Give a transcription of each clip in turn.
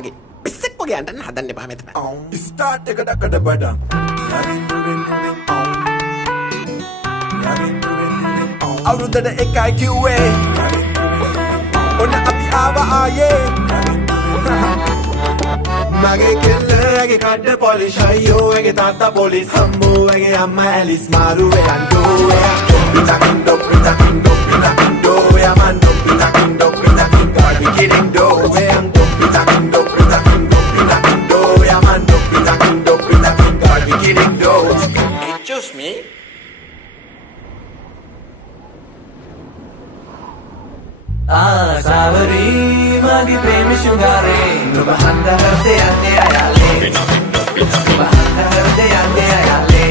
වගේ පිස්සෙක් වගේ අඬන්න හදන්න එපා මෙතන. ස්ටාර්ට් එක ඩකඩ බඩම් අවුරුද්දට එකයි කිව්වේ ඔන්න අපි ආවා ආයේ මගේ කෙල්ලගේ කඩ පොලිෂ් අයියෝ ඇගේ තාත්තා පොලිස් හම්බෝ ඇගේ අම්මා ඇලිස් මාරුවේ අන්ඩෝ පිටකින්ඩෝ පිටකින්ඩෝ පිටකින්ඩෝ යමන්ඩෝ පිටකින්ඩෝ පිටකින්ඩෝ අපි කිරින්ඩෝ වේයන්ඩෝ පිටකින්ඩෝ පිටකින්ඩෝ පිටකින්ඩෝ යමන්ඩෝ පිටකින්ඩෝ පිටකින්ඩෝ අපි කිරින්ඩෝ Excuse me. सावरी मागी प्रेम शुगारे नुबहंद हरदे अन्ने आयाले नुबहंद हरदे अन्ने आयाले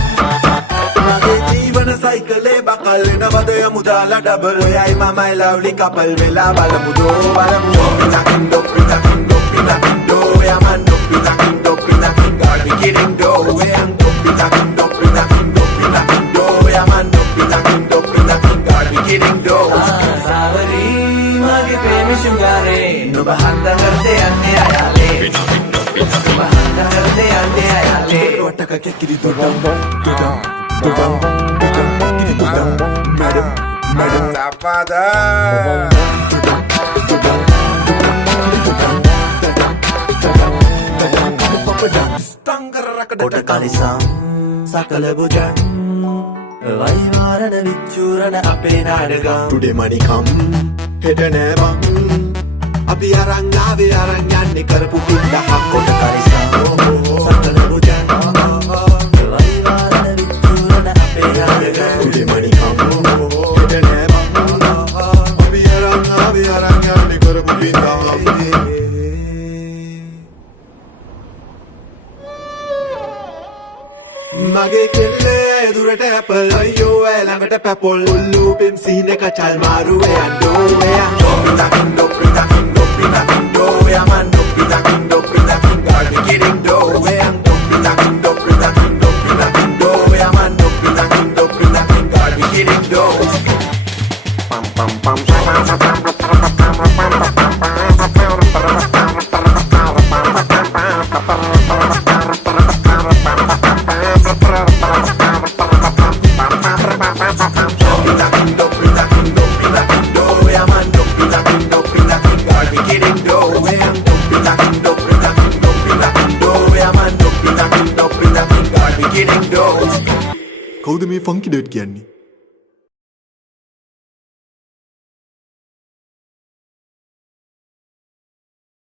මගේ ජීවන සයිකලේ බකල් වෙනවද යමුදාලා ඩබල් ඔයයි මමයි ලව්ලි කපල් වෙලා බලමු දෝ බලමු පිටකින්ඩෝ පිටකින්ඩෝ පිටකින්ඩෝ යමන්ඩෝ පිටකින්ඩෝ පිටකින්ඩෝ අපි කිරින්ඩෝ වේයන්ඩෝ පිටකින්ඩෝ පිටකින්ඩෝ පිටකින්ඩෝ යමන්ඩෝ පිටකින්ඩෝ පිටකින්ඩෝ අපි කිරින්ඩෝ सावरी मागी प्रेम शुगारे नुबहंद हरदे अन्ने आयाले नुबहंद हरदे अन्ने आयाले වටක කෙකිරි දොඩම් දොඩම් දොඩම් දොඩම් කිරි දොඩම් මැඩම් මැඩම් Tapada. කොට කලිසම් සකල බුජන් වයිවාරණ විච්චූරණ අපේ නාඩගම් ටුඩේ මනිකම් හෙට නෑබං අපි අරන් ආවේ අරන් යන්නේ කරපු පිටහක් කොට කලිසම් සකල බුජන් වයිවාරණ විච්චූරණ අපේ නාඩගම් ටුඩේ මනිකම් හෙට නෑබං අපි අරන් ආවේ අරන් යන්නේ කරපු පිටහක් මගේ කෙල්ලේ දුරට ඇපල් අයියෝ ඇ ළඟට පැපොල් උල්ලු පෙන්සින එක චල් මාරුවේ අඩෝ එයන්ඩෝ පිටකින්ඩෝ පිටකින්ඩෝ පිටකින්ඩෝ යමන්ඩෝ පිටකින්ඩෝ පිටකින්ඩෝ අපි කිරින්ඩෝ එයන්ඩෝ පිටකින්ඩෝ පිටකින්ඩෝ පිටකින්ඩෝ යමන්ඩෝ පිටකින්ඩෝ පිටකින්ඩෝ අපි කිරින්ඩෝ Pam pam pam. කවුද මේ ෆන්කි ඩර්ට් කියන්නේ